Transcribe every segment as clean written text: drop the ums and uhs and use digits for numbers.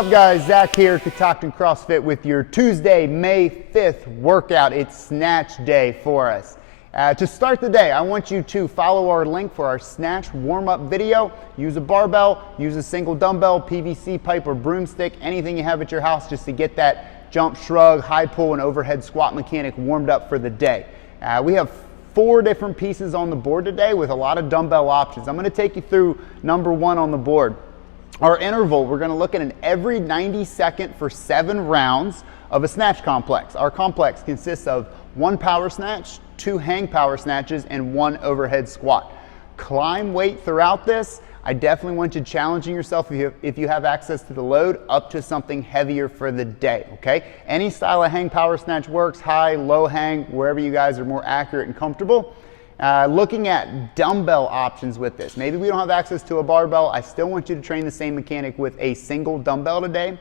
up, guys? Zach here, Catoctin CrossFit with your Tuesday, May 5th workout. It's snatch day for us. To start the day, I want you to follow our link for our snatch warm-up video. Use a barbell, use a single dumbbell, PVC pipe, or broomstick, anything you have at your house just to get that jump, shrug, high pull, and overhead squat mechanic warmed up for the day. We have 4 different pieces on the board today with a lot of dumbbell options. I'm going to take you through number 1 on the board. Our interval, we're going to look at an every 90 second for 7 rounds of a snatch complex. Our complex consists of 1 power snatch, 2 hang power snatches, and 1 overhead squat. Climb weight throughout this. I definitely want you challenging yourself if you have access to the load up to something heavier for the day, okay? Any style of hang power snatch works, high, low hang, wherever you guys are more accurate and comfortable. Looking at dumbbell options with this. Maybe we don't have access to a barbell. I still want you to train the same mechanic with a single dumbbell today.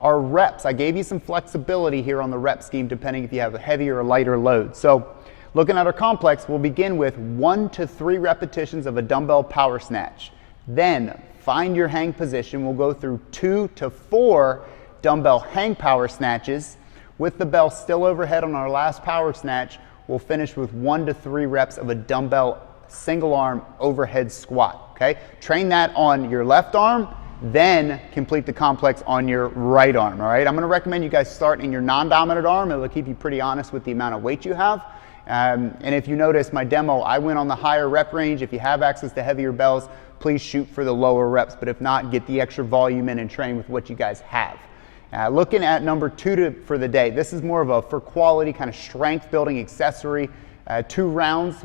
Our reps, I gave you some flexibility here on the rep scheme depending if you have a heavier or lighter load. So looking at our complex, we'll begin with 1 to 3 repetitions of a dumbbell power snatch. Then find your hang position. We'll go through 2 to 4 dumbbell hang power snatches. With the bell still overhead on our last power snatch, we'll finish with 1 to 3 reps of a dumbbell single arm overhead squat, okay? Train that on your left arm, then complete the complex on your right arm, all right? I'm gonna recommend you guys start in your non-dominant arm. It'll keep you pretty honest with the amount of weight you have. And if you notice my demo, I went on the higher rep range. If you have access to heavier bells, please shoot for the lower reps, but if not, get the extra volume in and train with what you guys have. Looking at number 2 for the day, this is more of a for quality kind of strength building accessory. 2 rounds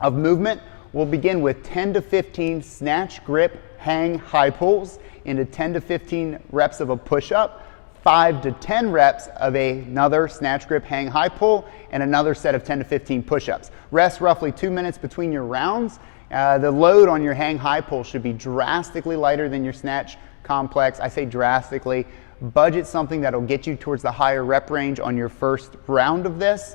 of movement. We'll begin with 10 to 15 snatch, grip, hang, high pulls into 10 to 15 reps of a push-up, 5 to 10 reps of another snatch, grip, hang, high pull, and another set of 10 to 15 push-ups. Rest roughly 2 minutes between your rounds. The load on your hang high pull should be drastically lighter than your snatch complex. I say drastically. Budget something that'll get you towards the higher rep range on your first round of this.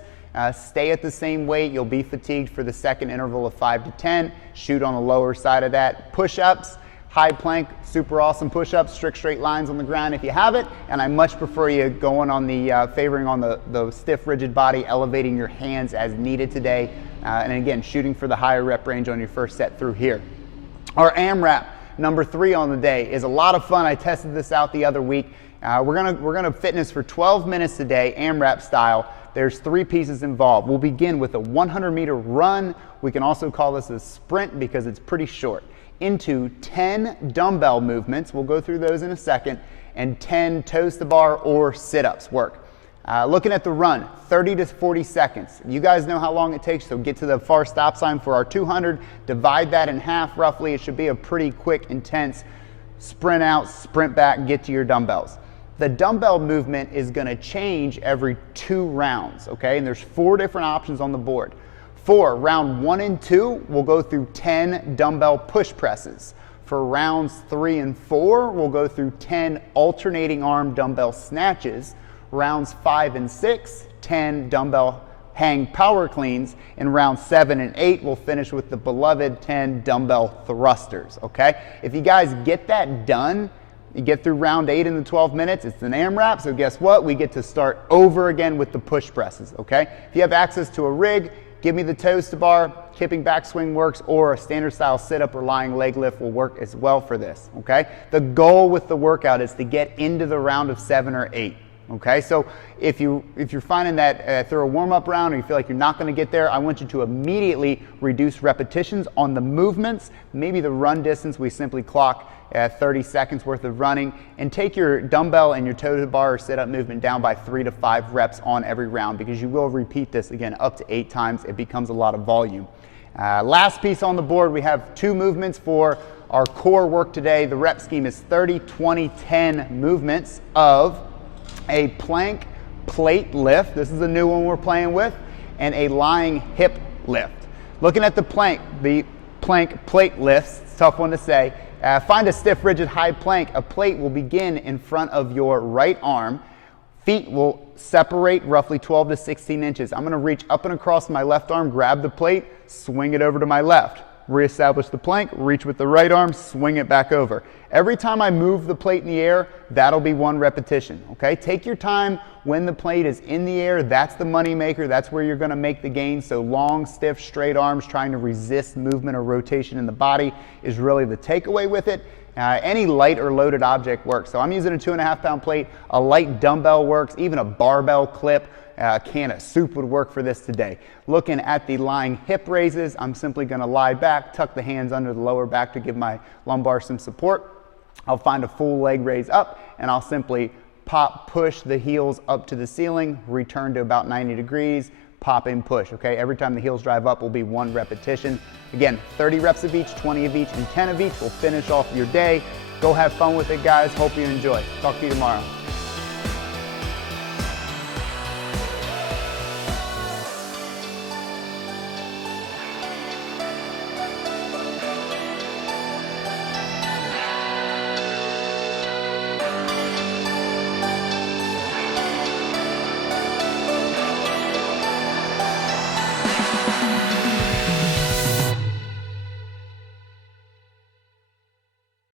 Stay at the same weight. You'll be fatigued for the second interval of 5 to 10. Shoot on the lower side of that. Push-ups, high plank, super awesome push-ups, strict straight lines on the ground if you have it. And I much prefer you going on the, favoring on the stiff, rigid body, elevating your hands as needed today. And again, shooting for the higher rep range on your first set through here. Our AMRAP, number 3 on the day, is a lot of fun. I tested this out the other week. We're gonna fitness for 12 minutes today, AMRAP style. There's 3 pieces involved. We'll begin with a 100-meter run. We can also call this a sprint because it's pretty short. Into 10 dumbbell movements. We'll go through those in a second. And 10 toes to bar or sit-ups work. Looking at the run, 30 to 40 seconds. You guys know how long it takes, so get to the far stop sign for our 200. Divide that in half roughly. It should be a pretty quick, intense sprint out, sprint back, get to your dumbbells. The dumbbell movement is going to change every 2 rounds, okay? And there's 4 different options on the board. For round 1 and 2, we'll go through 10 dumbbell push presses. For rounds 3 and 4, we'll go through 10 alternating arm dumbbell snatches. Rounds 5 and 6, 10 dumbbell hang power cleans. In rounds 7 and 8, we'll finish with the beloved 10 dumbbell thrusters, okay? If you guys get that done, you get through round 8 in the 12 minutes, it's an AMRAP, so guess what? We get to start over again with the push presses, okay? If you have access to a rig, give me the toes to bar, kipping back swing works, or a standard style sit-up or lying leg lift will work as well for this, okay? The goal with the workout is to get into the round of 7 or 8. Okay, so if you're finding that through a warm-up round or you feel like you're not going to get there, I want you to immediately reduce repetitions on the movements. Maybe the run distance, we simply clock 30 seconds worth of running, and take your dumbbell and your toe to bar or sit-up movement down by 3 to 5 reps on every round, because you will repeat this again up to 8 times. It becomes a lot of volume. Last piece on the board, we have 2 movements for our core work today. The rep scheme is 30, 20, 10 movements of a plank plate lift. This is a new one we're playing with, and a lying hip lift. Looking at the plank plate lifts, it's a tough one to say. Find a stiff, rigid, high plank. A plate will begin in front of your right arm. Feet will separate roughly 12 to 16 inches. I'm going to reach up and across my left arm, grab the plate, swing it over to my left. reestablish the plank, reach with the right arm, swing it back over. Every time I move the plate in the air, that'll be 1 repetition, okay? Take your time when the plate is in the air. That's the money maker. That's where you're gonna make the gain. So long, stiff, straight arms, trying to resist movement or rotation in the body is really the takeaway with it. Any light or loaded object works. So I'm using a 2.5 pound plate. A light dumbbell works, even a barbell clip. A can of soup would work for this today. Looking at the lying hip raises, I'm simply gonna lie back, tuck the hands under the lower back to give my lumbar some support. I'll find a full leg raise up, and I'll simply pop, push the heels up to the ceiling, return to about 90 degrees, pop and push, okay? Every time the heels drive up will be 1 repetition. Again, 30 reps of each, 20 of each, and 10 of each will finish off your day. Go have fun with it, guys. Hope you enjoy. Talk to you tomorrow.